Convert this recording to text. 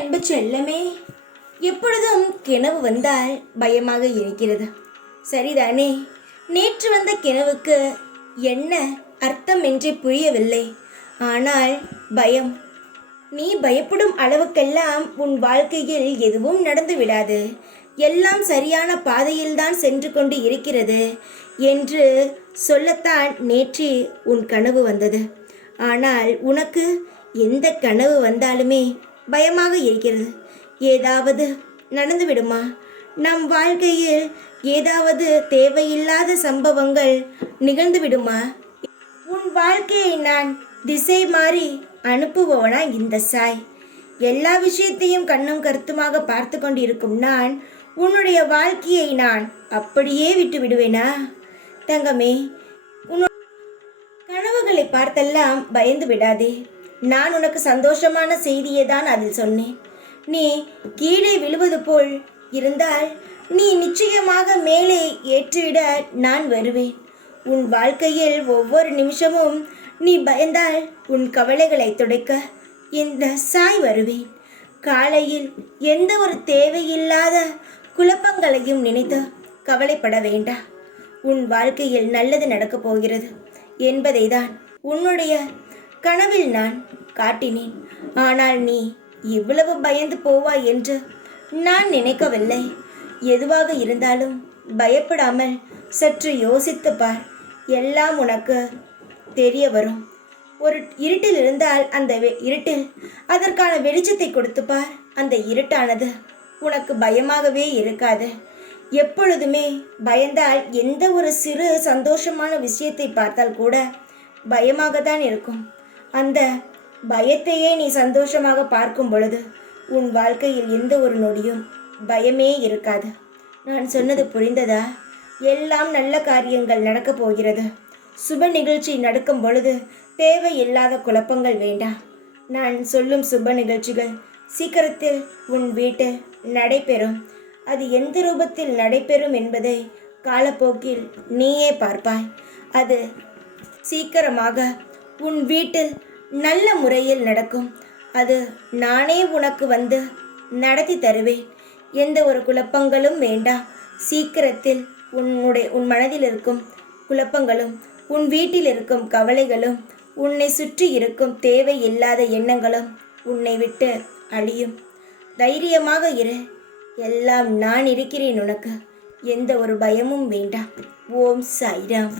அன்பு செல்லமே, எப்பொழுதும் கிணவு வந்தால் பயமாக இருக்கிறது, சரிதானே? நேற்று வந்த கிணவுக்கு என்ன அர்த்தம் என்று புரியவில்லை. ஆனால் பயம். நீ பயப்படும் அளவுக்கெல்லாம் உன் வாழ்க்கையில் எதுவும் நடந்து விடாது. எல்லாம் சரியான பாதையில்தான் சென்று கொண்டு இருக்கிறது என்று சொல்லத்தான் நேற்று உன் கனவு வந்தது. ஆனால் உனக்கு எந்த கனவு வந்தாலுமே பயமாக இருக்கிறது. ஏதாவது நடந்து விடுமா? நம் வாழ்க்கையில் ஏதாவது தேவையில்லாத சம்பவங்கள் நிகழ்ந்து விடுமா? உன் வாழ்க்கையை நான் திசை மாறி அனுப்புபவனா இந்த சாய்? எல்லா விஷயத்தையும் கண்ணும் கருத்துமாக பார்த்து கொண்டிருக்கும் நான் உன்னுடைய வாழ்க்கையை நான் அப்படியே விட்டு விடுவேனா? தங்கமே, கனவுகளை பார்த்தெல்லாம் பயந்து விடாதே. நான் உனக்கு சந்தோஷமான செய்தியை தான் அதில் சொன்னேன். நீ கீழே விழுவது போல் இருந்தால் நீ நிச்சயமாக மேலே ஏற்றிவிட நான் வருவேன். உன் வாழ்க்கையில் ஒவ்வொரு நிமிஷமும் நீ பயந்தால் உன் கவலைகளை துடைக்க இந்த சாய் வருவேன். காலையில் எந்த ஒரு தேவையில்லாத குழப்பங்களையும் நினைத்து கவலைப்பட வேண்டாம். உன் வாழ்க்கையில் நல்லது நடக்கப் போகிறது என்பதை தான் உன்னுடைய கனவில் நான் காட்டினேன். ஆனால் நீ இவ்வளவு பயந்து போவாய் என்று நான் நினைக்கவில்லை. எதுவாக இருந்தாலும் பயப்படாமல் சற்று யோசித்து பார். எல்லாம் உனக்கு தெரிய வரும். ஒரு இருட்டில் இருந்தால் அந்த இருட்டில் அதற்கான வெளிச்சத்தை கொடுத்து பார். அந்த இருட்டானது உனக்கு பயமாகவே இருக்காது. எப்பொழுதுமே பயந்தால் எந்த ஒரு சிறு சந்தோஷமான விஷயத்தை பார்த்தால் கூட பயமாக தான் இருக்கும். அந்த பயத்தையே நீ சந்தோஷமாக பார்க்கும் பொழுது உன் வாழ்க்கையில் எந்த ஒரு நொடியும் பயமே இருக்காது. நான் சொன்னது புரிந்ததா? எல்லாம் நல்ல காரியங்கள் நடக்கப் போகிறது. சுப நிகழ்ச்சி நடக்கும் பொழுது தேவையில்லாத குழப்பங்கள் வேண்டாம். நான் சொல்லும் சுப நிகழ்ச்சிகள் சீக்கிரத்தில் உன் வீட்டில் நடைபெறும். அது எந்த ரூபத்தில் நடைபெறும் என்பதை காலப்போக்கில் நீயே பார்ப்பாய். அது சீக்கிரமாக உன் வீட்டில் நல்ல முறையில் நடக்கும். அது நானே உனக்கு வந்து நடத்தி தருவேன். எந்த ஒரு குழப்பங்களும் வேண்டாம். சீக்கிரத்தில் உன் மனதில் இருக்கும் குழப்பங்களும், உன் வீட்டில் இருக்கும் கவலைகளும், உன்னை சுற்றி இருக்கும் தேவையில்லாத எண்ணங்களும் உன்னை விட்டு அழியும். தைரியமாக இரு. எல்லாம் நான் இருக்கிறேன் உனக்கு. எந்த ஒரு பயமும் வேண்டாம். ஓம் சாய்ராம்.